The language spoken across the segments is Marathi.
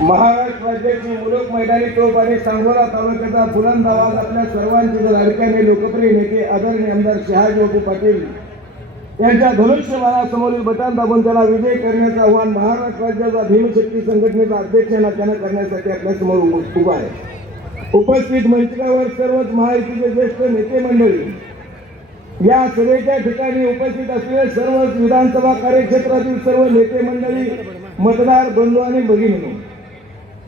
महाराष्ट्र राज्याची मुलुक मैदानी टोप आणि सांगोला तालुक्याचा बुलंद आवाज आपल्या सर्वांचे लाडक्याने लोकप्रिय नेते आदरणीय आमदार शहाजी पाटील यांच्या धनुष्यबाणासमोरील बटन दाबून त्याला विजय करण्याचं आव्हान महाराष्ट्र राज्याचा भीमशक्ती संघटनेचा अध्यक्ष या करण्यासाठी आपल्यासमोर समोर उभा आहे. उपस्थित मंचकावर सर्वच महायुतीचे ज्येष्ठ नेते मंडळी या सभेच्या ठिकाणी उपस्थित असलेले सर्वच विधानसभा कार्यक्षेत्रातील सर्व नेते मंडळी मतदार बंधू आणि भगिनी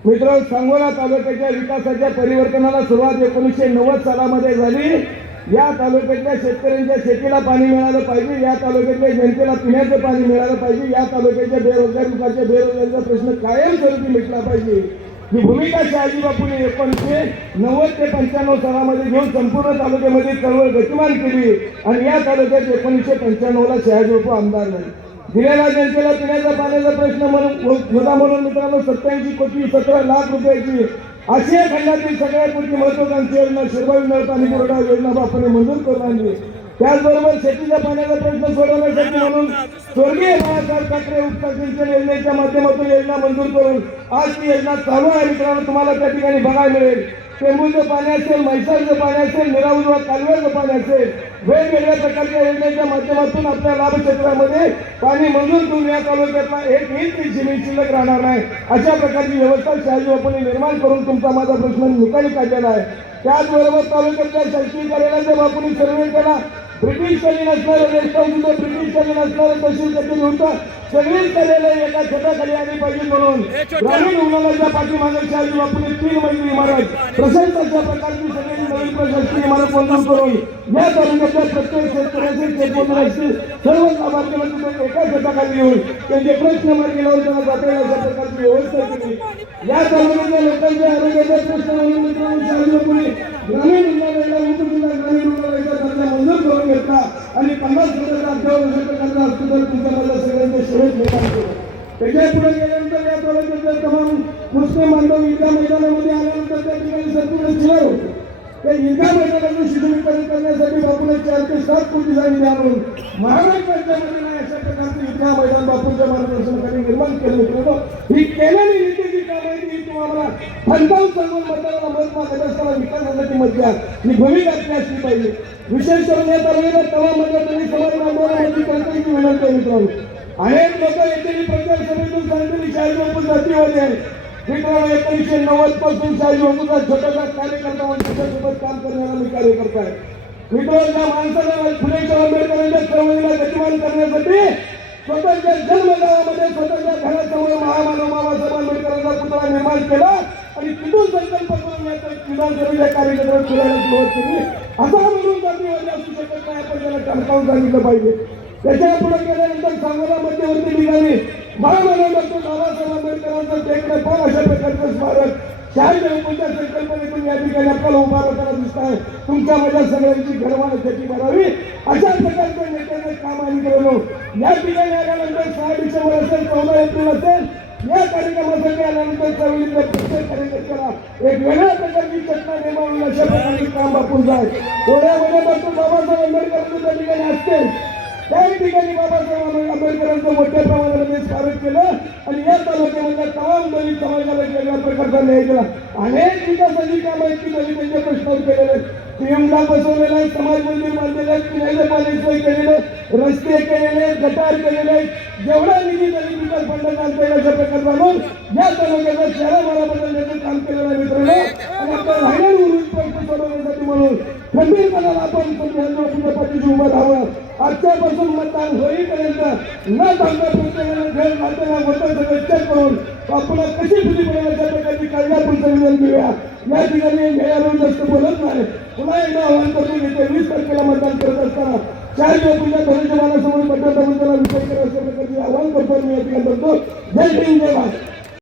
मित्र सांगोला तालुक्याच्या विकासाच्या परिवर्तनाला सुरुवात एकोणीसशे नव्वद सालामध्ये झाली. या तालुक्यातल्या शेतकऱ्यांच्या शेतीला पाणी मिळालं पाहिजे या तालुक्यातल्या जनतेला पिण्याचं पाणी मिळालं पाहिजे या तालुक्याच्या बेरोजगार लोकांच्या बेरोजगारीचा प्रश्न कायमस्वरूपी मिटला पाहिजे. ही भूमिका शहाजी बापूने एकोणीसशे नव्वद ते पंच्याण्णव सालामध्ये घेऊन संपूर्ण तालुक्यामध्ये चळवळ गतिमान केली आणि या तालुक्यात एकोणीसशे पंच्याण्णवला शहाजी बापू आमदार झाले. दिलेल्या जनतेला पिण्याचा पाण्याचा प्रश्न म्हणून म्हणून मित्रांनो सत्याऐंशी कोटी सतरा लाख रुपयाची आशिया खंडातील सगळ्यात मोठी महत्वाकांक्षी योजना शिरभावी नळ पाणी पुरवठा योजना बापाने मंजूर करून आणली. त्याचबरोबर शेतीच्या पाण्याचा प्रश्न सोडवण्यासाठी म्हणून स्वर्गीय बाळासाहेब ठाकरे उपसा सिंचन योजनेच्या माध्यमातून योजना मंजूर करून आज ती योजना चालू आहे मित्रांनो. तुम्हाला त्या ठिकाणी बघायला मिळेल. टेंबूचं पाणी असेल म्हैसाळचं पाणी असेल निरावुजवा कालव्याचं पाणी असेल वेगवेगळ्या प्रकारच्या योजनेच्या माध्यमातून आपल्या लाभक्षेत्रामध्ये पाणी मंजूर करून या तालुक्यातला एक इंच जमीन शिल्लक राहणार नाही. अशा प्रकारची व्यवस्था शहाजी बापूंनी निर्माण करून तुमचा माझा प्रश्न निकाली काढलेला आहे. त्याचबरोबर तालुक्यातल्या शैक्षणिक कार्यालयाच्या बापूंनी सर्वे केला. ब्रिटिशकालीन असणारं रेस्ट हाऊस होतं ब्रिटिशकालीन असणारं तहसील कचेरी होतं. सगळीच कार्यालय एका छताखाली आली पाहिजे म्हणून ग्रामीण रुग्णालयाच्या पाठीमागे शहाजी बापूंनी तीन मजली इमारत प्रशस्त अशा प्रकारची सगळी नवीन प्रशासकीय इमारत मंजूर करून या तालुक्यातल्या प्रत्येक शेतकऱ्याचे सर्व लाभार्थ्यांना एका छताखाली येऊन त्यांचे प्रश्न मार्गीवर त्यांना जाता येईल अशा प्रकारची व्यवस्था केली. या तालुक्यातल्या लोकांच्या आरोग्याचे प्रश्न म्हणून ग्रामीण रुग्णालयाला उपजिल्हा ग्रामीण रुग्णालयाचा दर्जा मंजूर करून घेतला आणि पन्नास वर्षाचा अठ्ठावन्न वर्षाचा हॉस्पिटल तुमच्या माझ्या सगळ्यांच्या सेवेत निर्माण केलं विजयपुरात गेल्यानंतर त्या तालुक्यातले तमाम मुस्लिम बांधव ईदगा मैदानामध्ये आल्यानंतर त्या ठिकाणी संपूर्ण जिल्हा होते. त्या ईदगा मैदानाचं शिथिलीकरण करण्यासाठी बापूने चार ते सात कोटी जागी आणून महाराष्ट्र राज्यामध्ये नाही अशा प्रकारचं ईदगा मैदान बापूंच्या मार्गदर्शनाखाली निर्माण केलं मित्रांनो ही केलेली नीतीची कामं आहे ती तुम्हाला फंडावून सांगून मतदाराला मत मागत विकासासाठी मत द्या ही भूमिका आपली असली पाहिजे. विशेष करून या तालुक्यात तमाम मतदारांनी समाज आंदोलनाची कल्पनेची विनंती आहे मित्रांनो. अनेक लोक येथील प्रचार सभेतून सांगतील शाही जातीवादी आहे मित्रांनो एकोणीसशे नव्वदपासून शाही बापूचा छोटासा कार्यकर्ता म्हणून त्याच्यासोबत काम करणारा मी कार्यकर्ता आहे. मित्रांनो त्या माणसाला फुलेच्या आंबेडकरांच्या चळवळीला गतिमान करण्यासाठी स्वतःच्या जन्मगावामध्ये स्वतःच्या घरासमोर महामानव बाबासाहेब आंबेडकरांचा पुतळा निर्माण केला आणि तिथून संकल्प करून विधानसभेच्या कार्यक्रमात फिरायला सुरुवात केली. असा म्हणून जातीवादी असू शकत नाही आपण त्याला टणकावून सांगितलं पाहिजे. त्याच्या पुढे गेल्यानंतर सांगोला मध्यवर्ती ठिकाणी महामानव डॉक्टर बाबासाहेब आंबेडकरांचं टेकडे पण अशा प्रकारचं स्मारक शहाजी संकल्पनेतून या ठिकाणी आपल्याला उभारताना दिसत आहे. तुमच्या माझ्या सगळ्यांची घरवाण त्याची करावी अशा प्रकारच्या नेत्याने काम आम्ही करणं या ठिकाणी आल्यानंतर सहा डिसेंबर असेल चौदा एप्रिल असेल. या कार्यक्रमासाठी आल्यानंतर चळवळीतल्या प्रत्येक कार्यकर्त्याला एक वेगळ्या प्रकारची चटना निर्माण अशा प्रकारचे काम बापूंचं जाय थोड्या डॉक्टर बाबासाहेब आंबेडकर त्या ठिकाणी असतील? त्याही ठिकाणी बाबासाहेब आंबेडकरांचं मोठ्या प्रमाणामध्ये म्हणजे स्वागत केलं आणि या तालुक्यामधल्या तमाम दलित समाजाला वेगळ्या प्रकारचा न्याय केला अनेक विकासाची कामं आहेत की दलितांच्या प्रश्नावर केलेले आहेत. बसवलेला आहे समाज मंदिर बांधलेलं आहे पिण्याचं पाणी सोय केलेलं रस्ते केलेले गटार केलेले जेवढा निधी दलित विकास फंडाचा आणता येईल अशा प्रकारचा म्हणून या तालुक्याचा शहरामाला बदलण्याचं काम केलेलं आहे मित्रांनो. आणि आपल्या राहिलेलं उरून प्रश्न सोडवण्यासाठी म्हणून खंबीरपणाला आपण तुमच्या पाठीशी उभं राहावं. आजच्यापासून मतदान होईपर्यंत न थांबता प्रत्येकाला घर घालताना होतं सगळं करून आपल्याला कशी भूती पडेल प्रकारची काळजी आपण संविधान घेऊया. या ठिकाणी घ्यायला जास्त बोलत नाही पुन्हा एकदा आव्हान करतो घेते वीस तारखेला मतदान करत असताना चार बापूंच्या धनुष्यमानासमोर मतदान त्याला विषय करत असल्या प्रकारचे आव्हान करतो मी या ठिकाणी करतो जय हिंद जय भारत.